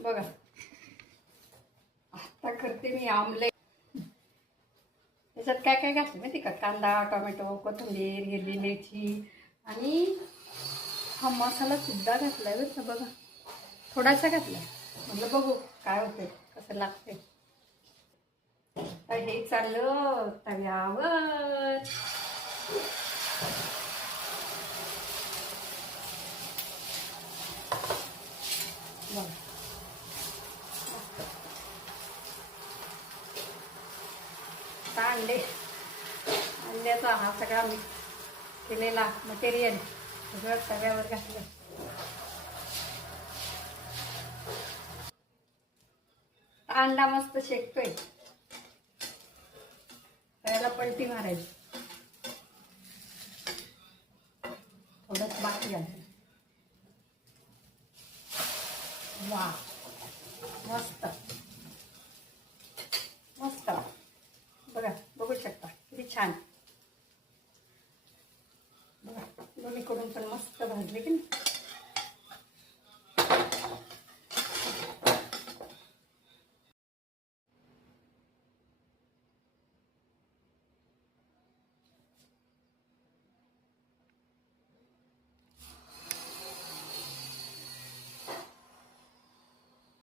बघा. आता करते मी आमलेट त्याच्यात काय काय घातलं माहिती का? कांदा टोमॅटो कोथिंबीर हिरवी मिरची आणि हा मसाला सुद्धा घातलाय बरं का? बघा. थोडासा घातलाय. म्हटलं बघू काय होते कसं लागते तर हे चाललं तव्यावर. बघा. आता अंडे. अंड्याचा हा सगळा मी केलेला मटेरियल सगळं तव्यावर घातलं. अंडा मस्त शेकतोय. त्याला पलटी मारायची. थोडंच बाकी आहे. वा मस्त मस्त बघा बघू शकता किती छान. बघा दोन्हीकडून पण मस्त भाजले की नाही.